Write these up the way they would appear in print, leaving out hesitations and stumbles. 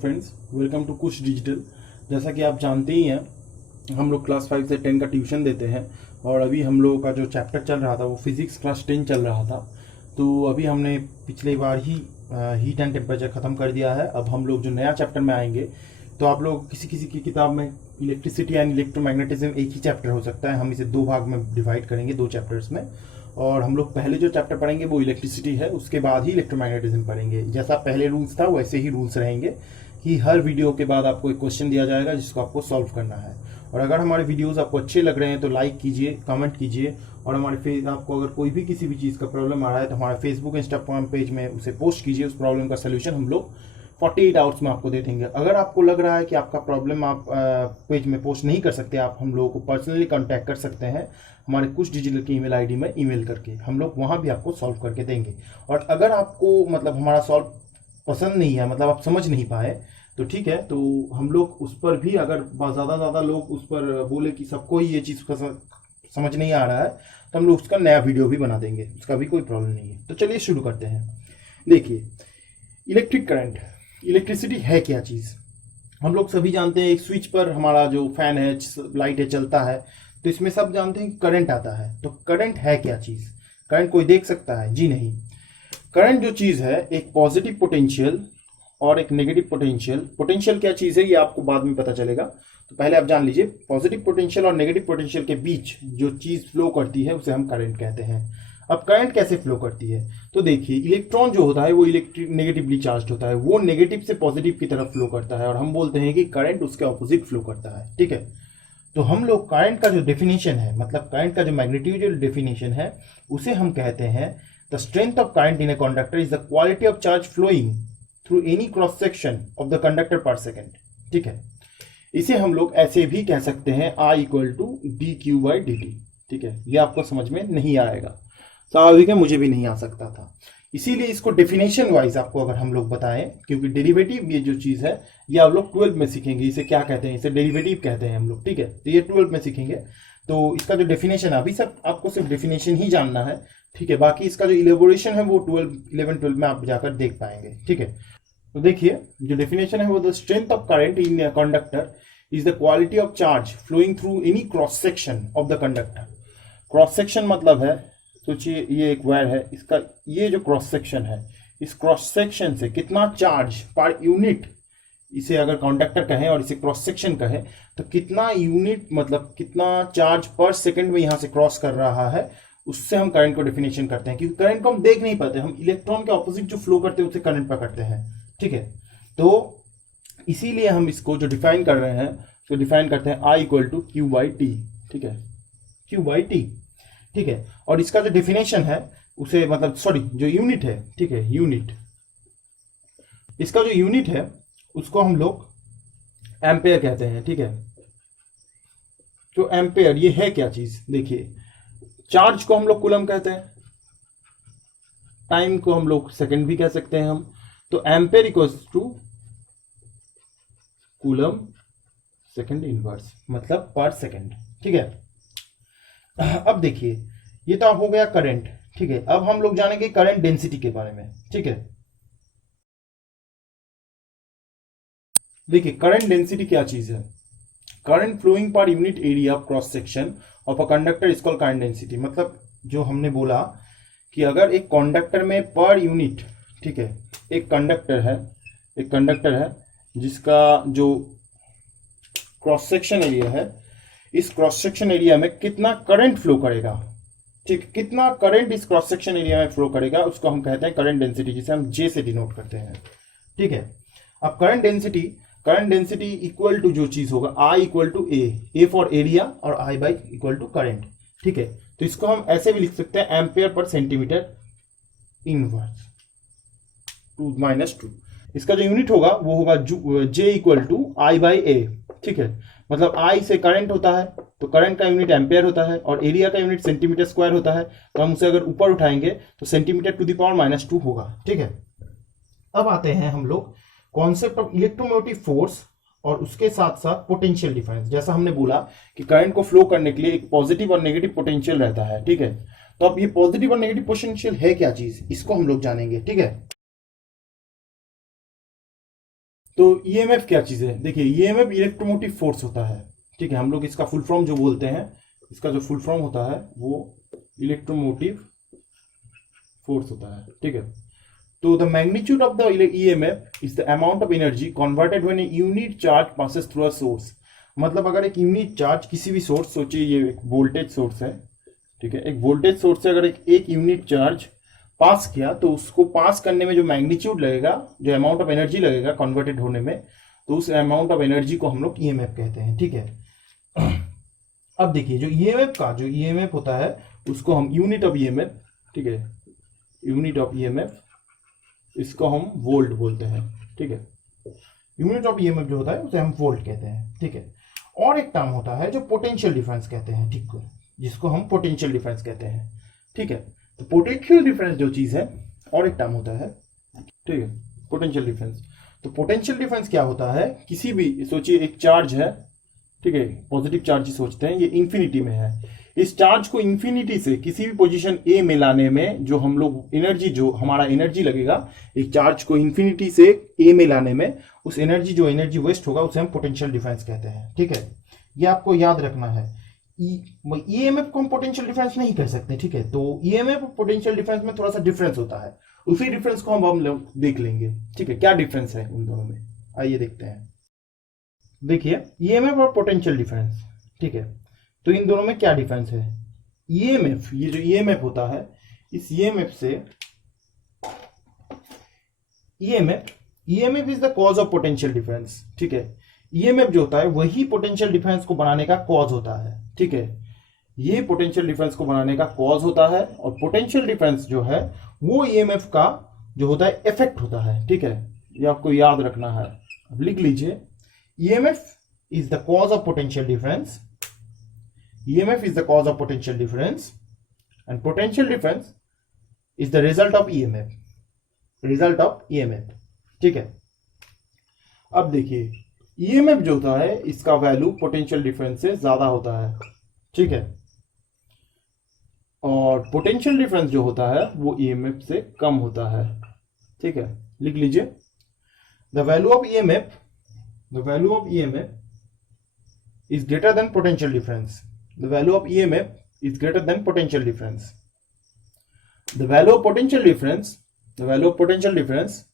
Friends, welcome to Kush Digital. जैसा कि आप जानते ही हैं, हम लोग क्लास 5 से 10 का ट्यूशन देते हैं और अभी हम लोगों का जो चैप्टर चल रहा था वो फिजिक्स क्लास 10 चल रहा था। तो अभी हमने पिछले बार ही हीट एंड टेम्परेचर ख़त्म कर दिया है। अब हम लोग जो नया चैप्टर में आएंगे, तो आप लोग किसी किसी की किताब में इलेक्ट्रिसिटी एंड इलेक्ट्रोमैग्नेटिज्म एक ही चैप्टर हो सकता है। हम इसे दो भाग में डिवाइड करेंगे, दो चैप्टर्स में। और हम लोग पहले जो चैप्टर पढ़ेंगे वो इलेक्ट्रिसिटी है, उसके बाद ही इलेक्ट्रोमैग्नेटिज्म पढ़ेंगे। जैसा पहले रूल्स था वैसे ही रूल्स रहेंगे कि हर वीडियो के बाद आपको एक क्वेश्चन दिया जाएगा जिसको आपको सॉल्व करना है। और अगर हमारे वीडियोस आपको अच्छे लग रहे हैं तो लाइक कीजिए, कमेंट कीजिए। और हमारे आपको अगर कोई भी किसी भी चीज़ का प्रॉब्लम आ रहा है तो हमारे फेसबुक इंस्टाग्राम पेज में उसे पोस्ट कीजिए। उस प्रॉब्लम का सोल्यूशन हम लोग 48 आवर्स में आपको दे देंगे। अगर आपको लग रहा है कि आपका प्रॉब्लम आप पेज में पोस्ट नहीं कर सकते, आप हम लोगों को पर्सनली कांटेक्ट कर सकते हैं हमारे कुछ डिजिटल की ईमेल आईडी में ईमेल करके। हम लोग वहां भी आपको सॉल्व करके देंगे। और अगर आपको मतलब हमारा सॉल्व पसंद नहीं है, मतलब आप समझ नहीं पाए, तो ठीक है, तो हम लोग उस पर भी अगर ज़्यादा लोग उस पर बोले कि सबको ही ये चीज़ समझ नहीं आ रहा है, तो हम लोग उसका नया वीडियो भी बना देंगे। उसका भी कोई प्रॉब्लम नहीं है। तो चलिए शुरू करते हैं। देखिए, इलेक्ट्रिक करंट, इलेक्ट्रिसिटी है क्या चीज़? हम लोग सभी जानते हैं, एक स्विच पर हमारा जो फैन है, लाइट है, चलता है, तो इसमें सब जानते हैं कि करंट आता है। तो करंट है क्या चीज़? करंट कोई देख सकता है? जी नहीं। करंट जो चीज़ है, एक पॉजिटिव पोटेंशियल और एक नेगेटिव पोटेंशियल। पोटेंशियल क्या चीज़ है ये आपको बाद में पता चलेगा, तो पहले आप जान लीजिए। पॉजिटिव पोटेंशियल और नेगेटिव पोटेंशियल के बीच जो चीज़ फ्लो करती है उसे हम करंट कहते हैं। अब करंट कैसे फ्लो करती है? तो देखिए, इलेक्ट्रॉन जो होता है वो नेगेटिवली चार्ज होता है, वो नेगेटिव से पॉजिटिव की तरफ फ्लो करता है और हम बोलते हैं कि करंट उसके ऑपोजिट फ्लो करता है। ठीक है, तो हम लोग करंट का जो डेफिनेशन है, मतलब करंट का जो मैग्नीट्यूडल डेफिनेशन है, उसे हम कहते हैं the strength of current in a conductor is the quality of charge flowing through any cross section of the conductor per second. ठीक है, इसे हम लोग ऐसे भी कह सकते हैं I equal to d q by d t. ठीक है, ये आपको समझ में नहीं आएगा, स्वाभाविक है, मुझे भी नहीं आ सकता था। इसीलिए इसको डेफिनेशन वाइज आपको अगर हम लोग बताएं, क्योंकि डेरिवेटिव ये जो चीज़ है ये आप लोग 12 में सीखेंगे। इसे क्या कहते हैं? इसे डेरिवेटिव कहते हैं हम लोग। ठीक है, तो ये 12 में सीखेंगे। तो इसका जो डेफिनेशन है, अभी सब आपको सिर्फ डेफिनेशन ही जानना है। ठीक है, बाकी इसका जो इलेबोरेशन है वो 11-12 में आप जाकर देख पाएंगे। ठीक है, तो देखिए, जो डेफिनेशन है वो the strength of current in conductor is the quality of charge flowing through any cross section of the conductor. Cross section मतलब है, सोचिए ये एक वायर है, इसका ये जो क्रॉस सेक्शन है, इस क्रॉस सेक्शन से कितना चार्ज पर यूनिट, इसे अगर कंडक्टर कहें और इसे क्रॉस सेक्शन कहें, तो कितना यूनिट मतलब कितना चार्ज पर सेकंड में यहां से क्रॉस कर रहा है, उससे हम करंट को डेफिनेशन करते हैं। क्योंकि करंट को हम देख नहीं पाते, हम इलेक्ट्रॉन के ऑपोजिट जो फ्लो करते हैं उसे करंट पकड़ते हैं। ठीक है, तो इसीलिए हम इसको जो डिफाइन कर रहे हैं तो डिफाइन करते हैं I equal to q by t. ठीक है, क्यू बाई टी। ठीक है, और इसका जो डेफिनेशन है उसे मतलब सॉरी जो यूनिट है, ठीक है, यूनिट, इसका जो यूनिट है उसको हम लोग एम्पेयर कहते हैं। ठीक है, तो एम्पेयर ये है क्या चीज? देखिए, चार्ज को हम लोग कूलम कहते हैं, टाइम को हम लोग सेकंड भी कह सकते हैं हम। तो ampere equals to coulomb second inverse, मतलब पर सेकंड। ठीक है, अब देखिए, ये तो हो गया करंट। ठीक है, अब हम लोग जानेंगे करंट डेंसिटी के बारे में। ठीक है, देखिए करंट डेंसिटी क्या चीज है? Current flowing per unit area of cross section of a conductor is called current density. मतलब जो हमने बोला कि अगर एक कंडक्टर में पर यूनिट, ठीक है, एक कंडक्टर है जिसका जो क्रॉस सेक्शन एरिया है, इस क्रॉस सेक्शन एरिया में कितना करंट फ्लो करेगा, ठीक, कितना करंट इस क्रॉस सेक्शन एरिया में फ्लो करेगा, उसको हम कहते हैं करंट डेंसिटी, जिसे हम J से डिनोट करते हैं। ठीक है, अब करंट डेंसिटी इक्वल टू जो चीज होगा I equal to A for area और I by equal to current. ठीक है, तो इसको हम ऐसे भी लिख सकते हैं एम्पेयर पर सेंटीमीटर इनवर्स 2-2। इसका जो यूनिट होगा वो होगा J equal to I by A. ठीक है, मतलब I से करंट होता है तो करंट का यूनिट एम्पेयर होता है और एरिया का यूनिट सेंटीमीटर स्क्वायर होता है, तो हम उसे अगर ऊपर उठाएंगे तो सेंटीमीटर टू द पावर -2 होगा। ठीक है, अब आते हैं हम लोग कॉन्सेप्ट ऑफ इलेक्ट्रोमोटिव फोर्स और उसके साथ साथ पोटेंशियल डिफरेंस। जैसा हमने बोला कि करंट को फ्लो करने के लिए एक पॉजिटिव और नेगेटिव पोटेंशियल रहता है। ठीक है, तो अब ये पॉजिटिव और नेगेटिव पोटेंशियल है क्या चीज, इसको हम लोग जानेंगे। ठीक है, तो ईएमएफ क्या चीज है, देखिए ईएमएफ इलेक्ट्रोमोटिव फोर्स होता है, ठीक है। हम लोग इसका फुल फॉर्म जो बोलते हैं, इसका जो फुल फॉर्म होता है वो इलेक्ट्रोमोटिव फोर्स होता है, ठीक है। तो the magnitude of the EMF is the amount of energy converted when a unit charge passes through a source. मतलब अगर एक यूनिट चार्ज किसी भी सोर्स, सोचिए ये एक वोल्टेज सोर्स है, ठीक है, एक वोल्टेज सोर्स से अगर एक यूनिट चार्ज पास किया तो उसको पास करने में जो मैग्नीट्यूड लगेगा, जो अमाउंट ऑफ एनर्जी लगेगा कन्वर्टेड होने में, तो उस अमाउंट ऑफ एनर्जी को हम लोग ईएमएफ कहते हैं, ठीक है। अब देखिए जो ईएमएफ होता है उसको हम यूनिट ऑफ ईएमएफ, ठीक है, यूनिट ऑफ ईएमएफ इसको हम वोल्ट बोलते हैं, ठीक है। यूनिट ऑफ ईएमएफ जो होता है उसे हम वोल्ट कहते हैं, ठीक है। और एक टर्म होता है जो पोटेंशियल डिफरेंस कहते हैं, ठीक है, जिसको हम पोटेंशियल डिफरेंस कहते हैं, ठीक है। तो पोटेंशियल डिफरेंस जो चीज है, और एक टर्म होता है, ठीक है, पोटेंशियल डिफरेंस। तो पोटेंशियल डिफरेंस क्या होता है, किसी भी, सोचिए एक चार्ज है, ठीक है, पॉजिटिव चार्ज ही सोचते हैं, ये इंफिनिटी में है। इस चार्ज को इंफिनिटी से किसी भी पोजीशन ए में लाने में जो हम लोग एनर्जी, जो हमारा एनर्जी लगेगा एक चार्ज को इंफिनिटी से ए में लाने में, उस एनर्जी, जो एनर्जी वेस्ट होगा उसे हम पोटेंशियल डिफरेंस कहते हैं, ठीक है। ये आपको याद रखना है। ईएमएफ को हम पोटेंशियल डिफरेंस नहीं कह सकते, ठीक है। तो ईएमएफ और पोटेंशियल डिफरेंस में थोड़ा सा डिफरेंस होता है, उसी डिफरेंस को हम लोग देख लेंगे, ठीक है। क्या डिफरेंस है उन दोनों में, आइए देखते हैं। देखिए ईएमएफ और पोटेंशियल डिफरेंस, ठीक है। तो इन दोनों में क्या डिफरेंस है, ईएमएफ, ये जो ईएमएफ होता है, इस ईएमएफ से EMF is the cause of potential difference, ठीक है। ईएमएफ जो होता है वही पोटेंशियल डिफरेंस को बनाने का कॉज होता है, ठीक है। ये पोटेंशियल डिफरेंस को बनाने का कॉज होता है, और पोटेंशियल डिफरेंस जो है वो ईएमएफ का जो होता है इफेक्ट होता है, ठीक है। ये आपको याद रखना है, अब लिख लीजिए। EMF is the cause of potential difference, EMF is the cause of potential difference, and potential difference is the result of EMF, ठीक है। अब देखिए EMF जो होता है इसका वैल्यू पोटेंशियल डिफरेंस से ज्यादा होता है, ठीक है, और पोटेंशियल डिफरेंस जो होता है वो EMF से कम होता है, ठीक है। लिख लीजिए, the value of EMF is greater than potential difference. The value of EMF is greater than potential difference. The value of potential difference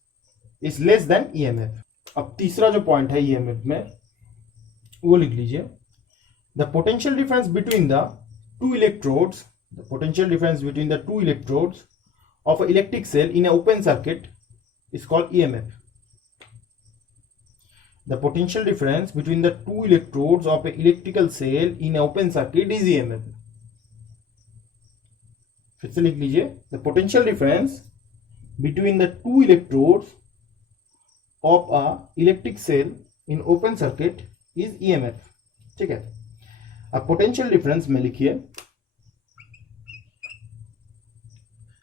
is less than EMF. अब तीसरा जो पॉइंट है EMF में वो लिख लीजिए। The potential difference between the two electrodes of an electric cell in an open circuit is called EMF. The potential difference between the two electrodes of an electrical cell in an open circuit is EMF. फिर से लिख लीजिए, the potential difference between the two electrodes of a electric cell in open circuit is EMF, ठीक है। अब potential difference में लिखिए,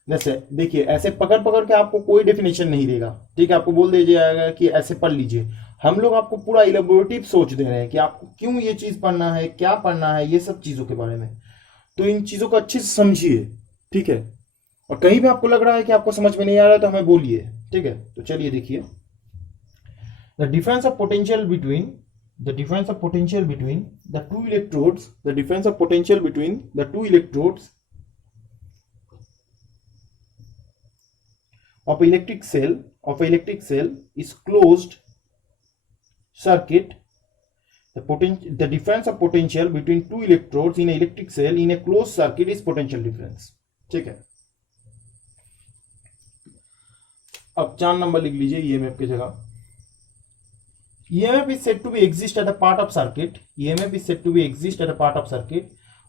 जैसे देखिए ऐसे पकड़ पकड़ के आपको कोई डेफिनेशन नहीं देगा, ठीक है, आपको बोल दिया जाएगा कि ऐसे पढ़ लीजिए। हम लोग आपको पूरा इलेबोरेटिव सोच दे रहे हैं कि आपको क्यों ये चीज पढ़ना है, क्या पढ़ना है, ये सब चीजों के बारे में। तो इन चीजों को अच्छे से समझिए, ठीक है। और कहीं भी आपको लग रहा है कि आपको समझ में नहीं आ रहा है तो हमें बोलिए, ठीक है। तो चलिए देखिए, the difference of potential between the two electrodes of electric cell is closed circuit. The difference of potential between two electrodes in an electric cell in a closed circuit is potential difference, ठीक है। अब 4 number लिख लीजिए EMF की जगह। EMF is said to be exist at a part of circuit. EMF is said to be exist at a part of circuit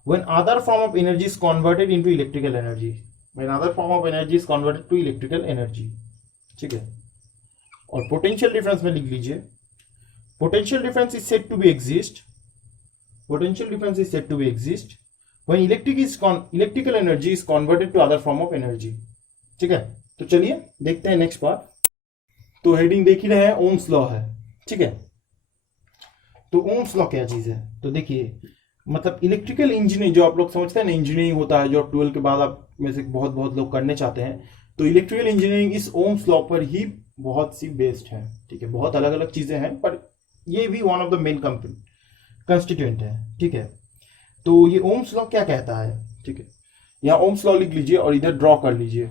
when other form of energy is converted into electrical energy. When other form of energy is converted to electrical energy, ठीक है। और potential difference में लिख लीजिए, potential difference is said to be exist when electrical energy is converted to other form of energy, ठीक है। तो चलिए देखते हैं नेक्स्ट पार्ट। तो हेडिंग देख ही रहे हैं, ओम्स लॉ है, ठीक है। तो ओम्स लॉ क्या चीज है, तो देखिए मतलब इलेक्ट्रिकल इंजीनियरिंग जो आप लोग समझते हैं ना, इंजीनियरिंग होता है जो 12 के बाद आप में से बहुत लोग करने चाहते हैं, तो इलेक्ट्रिकल इंजीनियरिंग इस ओम्स लॉ पर ही बहुत सी बेस्ड हैं, ठीक है, बहुत अलग अलग चीजें हैं, पर ये भी one of the main constituent है, ठीक है। तो ये ओम्स लॉ क्या कहता है, ठीक है, यहाँ ओम्स लॉ लिख लीजिए और इधर ड्रॉ कर लीजिए,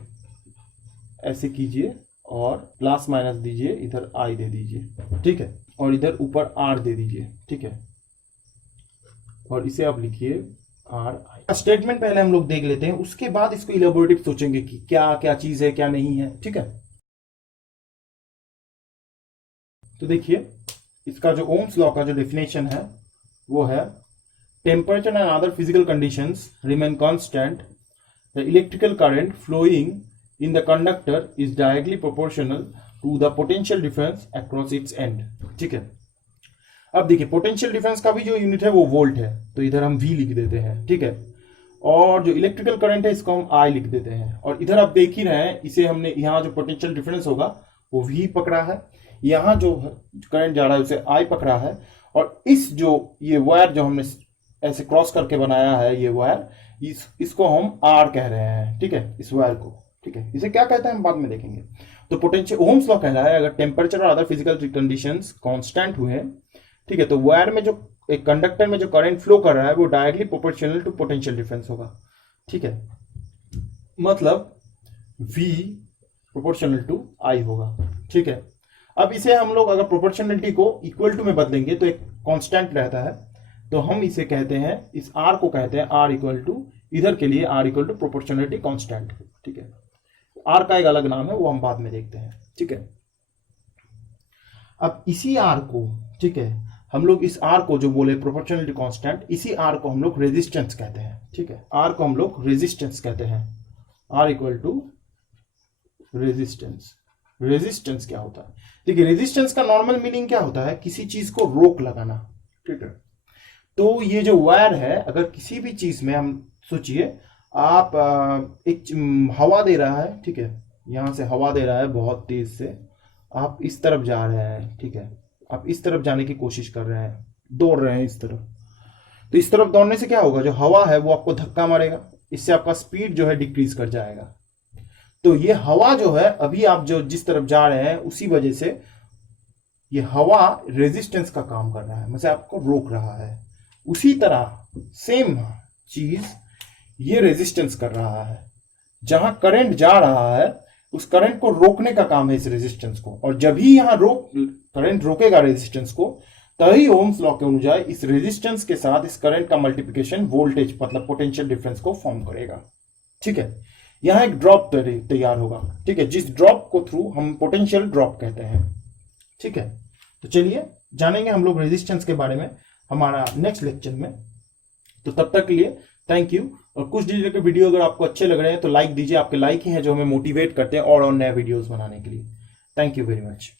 ऐसे कीजिए और प्लस माइनस दीजिए, इधर आई दे दीजिए, ठीक है, और इधर ऊपर आर दे दीजिए, ठीक है, और इसे आप लिखिए आर आई। स्टेटमेंट पहले हम लोग देख लेते हैं, उसके बाद इसको इलेबोरेटिव सोचेंगे कि क्या क्या चीज है क्या नहीं है, ठीक है। तो देखिए इसका जो ओम्स लॉ का जो डेफिनेशन है वो है temperature and other physical conditions remain constant, the electrical current flowing in the conductor is directly proportional to the potential difference across its end, ठीक है। अब देखिए पोटेंशियल डिफरेंस का भी जो यूनिट है वो वोल्ट है, तो इधर हम V लिख देते हैं, ठीक है, और जो इलेक्ट्रिकल करंट है इसको हम I लिख देते हैं, और इधर आप देख ही रहे हैं इसे हमने यहाँ जो पोटेंशियल डिफरेंस होगा वो V पकड़ा है, यहाँ जो करंट जा रहा है उसे I पकड़ा है, और इस जो ये वायर जो हमने ऐसे क्रॉस करके बनाया है ये वायर, इसको हम R कह रहे हैं, ठीक है, इस वायर को, ठीक है। इसे क्या कहते हैं हम बाद में देखेंगे। तो पोटेंशियल ओम्स लॉ कह रहा है अगर टेम्परेचर और अदर फिजिकल कंडीशंस कांस्टेंट हुए, ठीक है, तो वायर में जो एक कंडक्टर में जो करंट फ्लो कर रहा है वो directly proportional to potential difference होगा, ठीक है, मतलब V प्रोपोर्शनल टू I होगा, ठीक है। अब इसे हम लोग अगर प्रोपोर्शनलिटी को इक्वल टू में बदलेंगे तो एक कांस्टेंट रहता है, तो हम इसे कहते हैं, इस R को कहते हैं R इक्वल टू, इधर के लिए R equal to proportionality constant, ठीक है। R का एक अलग नाम है वो हम बाद में देखते हैं, ठीक है। अब इसी R को, ठीक है, हम लोग इस R को जो बोले प्रोपोर्शनलिटी कांस्टेंट, इसी R को हम लोग रेजिस्टेंस कहते हैं, ठीक है, R को हम लोग रेजिस्टेंस कहते हैं, R equal to resistance. Resistance क्या होता है, देखिए रेजिस्टेंस का नॉर्मल मीनिंग क्या होता है, किसी चीज को रोक लगाना, ठीक है। तो ये जो वायर है अगर किसी भी चीज में हम सोचिए आप एक हवा दे रहा है, ठीक है, यहां से हवा दे रहा है बहुत तेज से, आप इस तरफ जा रहे हैं, ठीक है, आप इस तरफ जाने की कोशिश कर रहे हैं, दौड़ रहे हैं इस तरफ, तो इस तरफ दौड़ने से क्या होगा, जो हवा है वो आपको धक्का मारेगा, इससे आपका स्पीड जो है डिक्रीज कर जाएगा। तो ये हवा जो है अभी आप जो जिस तरफ जा रहे हैं उसी वजह से ये हवा रेजिस्टेंस का काम कर रहा है, मतलब आपको रोक रहा है। उसी तरह सेम चीज ये रेजिस्टेंस कर रहा है, जहां करंट जा रहा है उस करंट को रोकने का काम है इस रेजिस्टेंस को, और जब ही यहां करंट रोकेगा रेजिस्टेंस को, तभी ओम्स लॉ के अनुसार इस रेजिस्टेंस के साथ इस करंट का मल्टीप्लिकेशन वोल्टेज मतलब पोटेंशियल डिफरेंस को फॉर्म करेगा, ठीक है। यहां एक ड्रॉप तैयार होगा, ठीक है, जिस ड्रॉप को थ्रू हम पोटेंशियल ड्रॉप कहते हैं, ठीक है। तो चलिए जानेंगे हम लोग रेजिस्टेंस के बारे में हमारा नेक्स्ट लेक्चर में। तो तब तक के लिए थैंक यू, और कुछ डिजिटल के वीडियो अगर आपको अच्छे लग रहे हैं तो लाइक दीजिए, आपके लाइक ही हैं जो हमें मोटिवेट करते हैं और नए वीडियोस बनाने के लिए। Thank you very much.